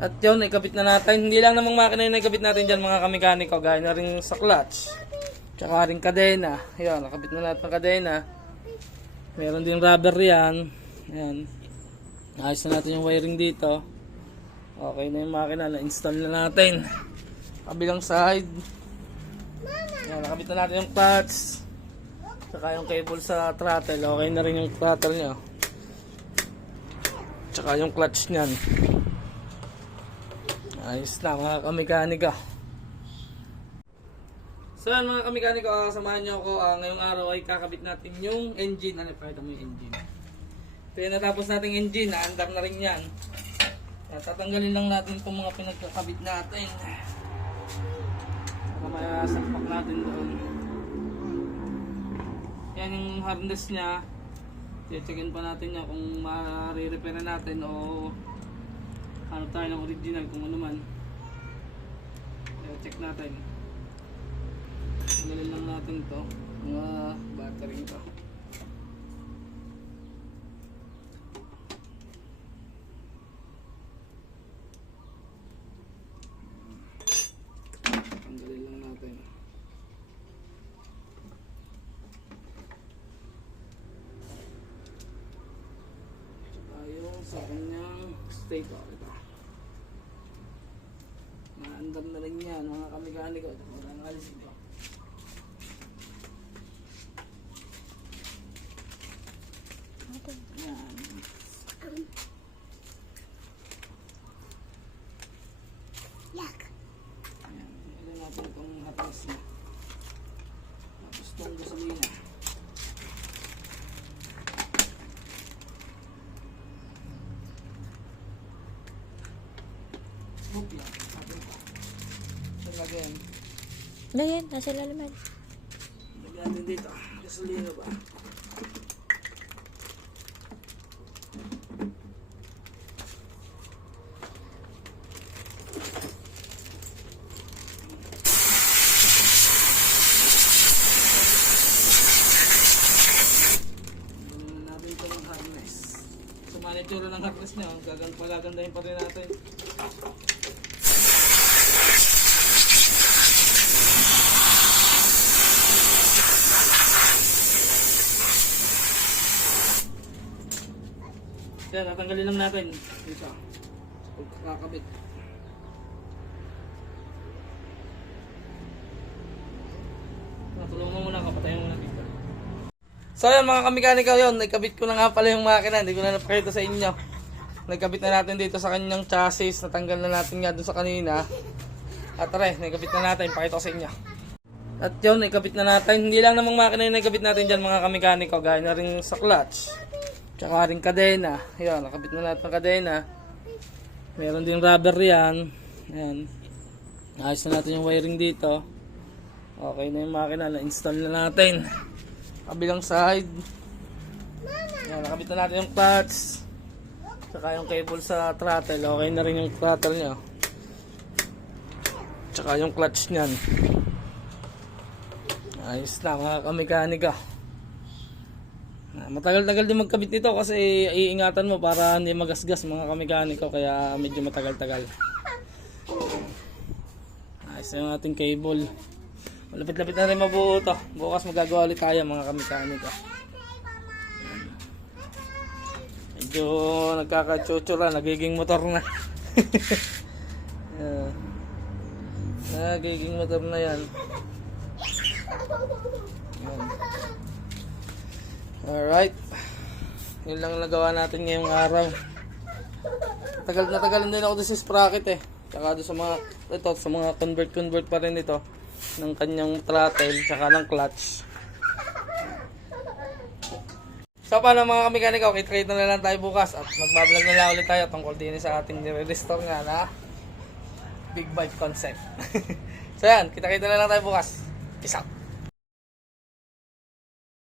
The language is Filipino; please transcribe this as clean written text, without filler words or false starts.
At yun, ikabit na natin. Hindi lang namang makina yung ikabit natin dyan mga kamekaniko. Gaya na rin sa clutch. Tsaka rin kadena. Ayan, nakabit na natin ng kadena. Meron din rubber yan. Ayan. Ayos na natin yung wiring dito. Okay na yung makina. Na-install na natin. Kabilang side. Ayan, nakabit na natin yung clutch. Tsaka yung cable sa throttle. Okay na rin yung throttle nyo. Tsaka yung clutch nyan. Ayos na mga kamekanika. So yan mga kamekanika, samahan nyo ako. Ngayong araw ay kakabit natin yung engine. Ano, pakita mo yung engine. Ito yung natapos nating engine. Naandar na rin yan. Tatanggalin lang natin itong mga pinagkakabit natin. Para masalpak natin doon. Yan yung harness nya. Checkin pa natin yan kung ma-repair natin o ano tayo ng original, kung ano man. Check natin. Tanggalin lang natin to, mga battery ito. Tanggalin lang natin. Tayo sa kanyang stator ito. Maandar na rin yan mga kamekaniko. Walang alisin ito. Yan. Ayan. Ilagay natin itong hatas niya. Tapos itong gasolina. Hopla. Lagyan. Lagyan, nasa lalaman. Lagyan natin dito. Gasolina ba? Lagyan natin ito ng harness. Sumali ito ng harness niya. Magagandahin pa rin natin. Yan, tatanggalin lang natin dito sa pagkakabit. Tulungan mo muna, kapatayin mo muna dito. So yan mga kamekanika, yun, nagkabit ko na nga pala yung makina, hindi ko na napakita sa inyo. Nagkabit na natin dito sa kanyang chassis, natanggal na natin nga dun sa kanina. At tara, nagkabit na natin, pakita ko sa inyo. At yun, nagkabit na natin. Hindi lang namang makina yung nagkabit natin dyan mga kamekaniko, gaya na rin sa clutch. Tsaka rin kadena. Ayan, nakabit na natin ng kadena. Meron din rubber yan. Ayan. Ayos na natin yung wiring dito. Okay na yung makina. Na-install na natin. Kabilang side. Ayan, nakabit na natin yung clutch. Tsaka yung cable sa throttle. Okay na rin yung throttle nyo. Tsaka yung clutch nyan. Ayos na mga kamekanika. Matagal-tagal din magkabit nito kasi iingatan mo para hindi magasgas mga kamekaniko, kaya medyo matagal-tagal. Ayos na yung ating cable. Malapit-lapit na rin mabuo ito. Bukas magagawa ulit tayo mga kamekaniko. Medyo nagkakachuchura, nagiging motor na. Nagiging motor na yan. Alright. Yun lang nagawa natin ngayong araw. Tagal din ako doon sa sprocket eh. Tsaka doon sa mga, ito, sa mga convert pa rin ito. Ng kanyang throttle, tsaka ng clutch. So paano mga kamekaniko, kita na lang tayo bukas. At magbablog na lang ulit tayo tungkol din sa ating nire-restore nga na Big Bike concept. So yan, kita na lang tayo bukas. Peace out.